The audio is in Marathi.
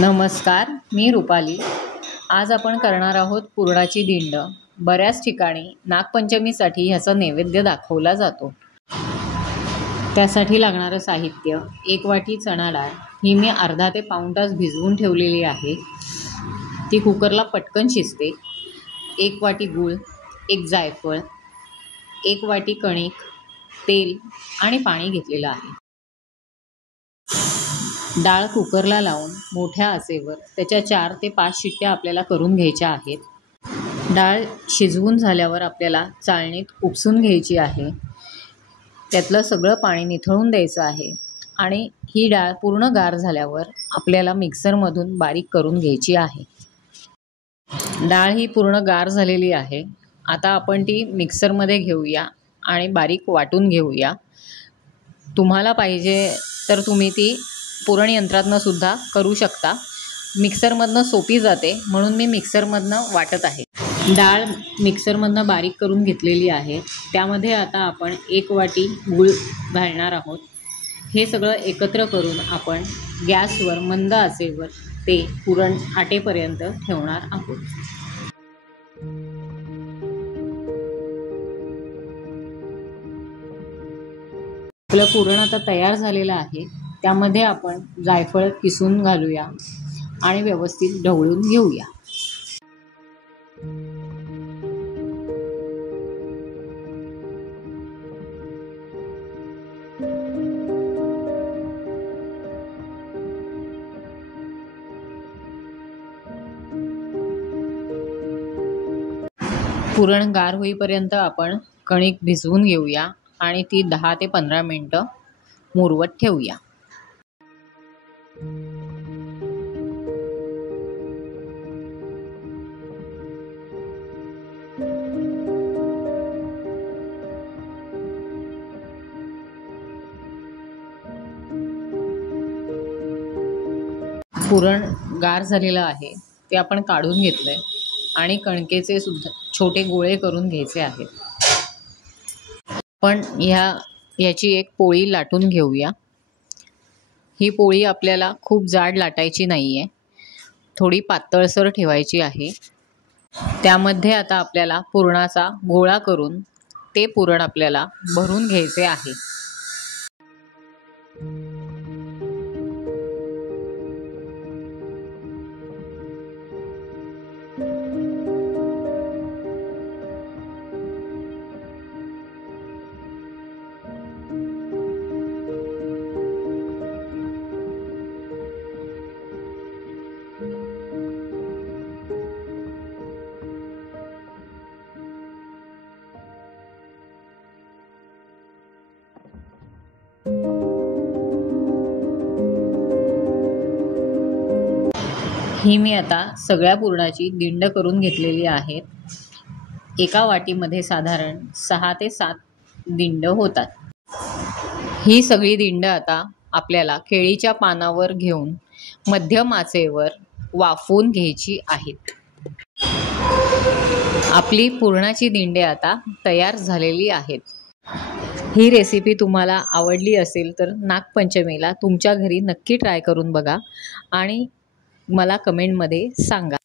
नमस्कार, मी रुपाली। आज आपण करणार आहोत पुरणाची दिंड। बऱ्याच ठिकाणी नागपंचमीसाठी ह्याचा नैवेद्य दाखवला जातो। त्यासाठी लागणारं साहित्य: 1 वाटी चणा डाळ, ही मी अर्धा ते पाऊण तास भिजवून ठेवलेली आहे। ती कुकरला पटकन शिजते। 1 वाटी गूळ, 1 जायफळ, 1 वाटी कणिक, तेल आणि पाणी घेतलेलं आहे। डाळ कुकरला लावून मोठ्या आचेवर त्याच्या 4 ते 5 शिट्ट्या आपल्याला करून घ्यायच्या आहेत। डाळ शिजवून झाल्यावर आपल्याला चाळणीत उपसून घ्यायची आहे। त्यातलं सगळं पाणी निथळून द्यायचं आहे आणि ही डाळ पूर्ण गार झाल्यावर आपल्याला मिक्सरमधून बारीक करून घ्यायची आहे। डाळ ही पूर्ण गार झालेली आहे। आता आपण ती मिक्सरमध्ये घेऊया आणि बारीक वाटून घेऊया। तुम्हाला पाहिजे तर तुम्ही ती पुरण यंत्रातनं सुद्धा करू शकता। मिक्सरमधनं सोपी जाते म्हणून मी मिक्सरमधनं वाटत आहे। डाळ मिक्सरमधनं बारीक करून घेतलेली आहे। त्यामध्ये आता आपण 1 वाटी गूळ घालणार आहोत। हे सगळं एकत्र करून आपण गॅसवर मंद आचेवर ते पुरण आटेपर्यंत ठेवणार आहोत। आपलं पुरण आता तयार झालेलं आहे। त्यामध्ये आपण जायफळ किसून घालूया आणि व्यवस्थित ढवळून घेऊया। पुरण गार होईपर्यंत आपण कणिक भिजवून घेऊया आणि ती 10 ते 15 मिनिटं मुरवत ठेवूया। पुरण गार झालेलं आहे, ते आपण काढून घेतलंय आणि कणकेचे सुद्धा छोटे गोळे करून घ्यायचे आहेत। पण याची एक पोळी लाटून घेऊया। ही पोळी आपल्याला खूप जाड लाटायची नाहीये, थोडी पातळसर ठेवायची आहे। त्यामध्ये आता आपल्याला पुरणाचा गोळा करून ते पुरण आपल्याला भरून घ्यायचे आहे। ही मी आता सगळ्या पुरणाची दिंड करून घेतलेली आहे। एका वाटीमध्ये साधारण 6 ते 7 दिंड होतात। ही सगळी दिंड आता आपल्याला केळीच्या पानावर घेऊन मध्यम आचेवर वाफवून घ्यायची आहेत। आपली पुरणाची दिंडे आता तयार झालेली आहेत। ही रेसिपी तुम्हाला आवडली असेल तर नागपंचमीला तुमच्या घरी नक्की ट्राय करून बघा आणि मला कमेंटमध्ये सांगा।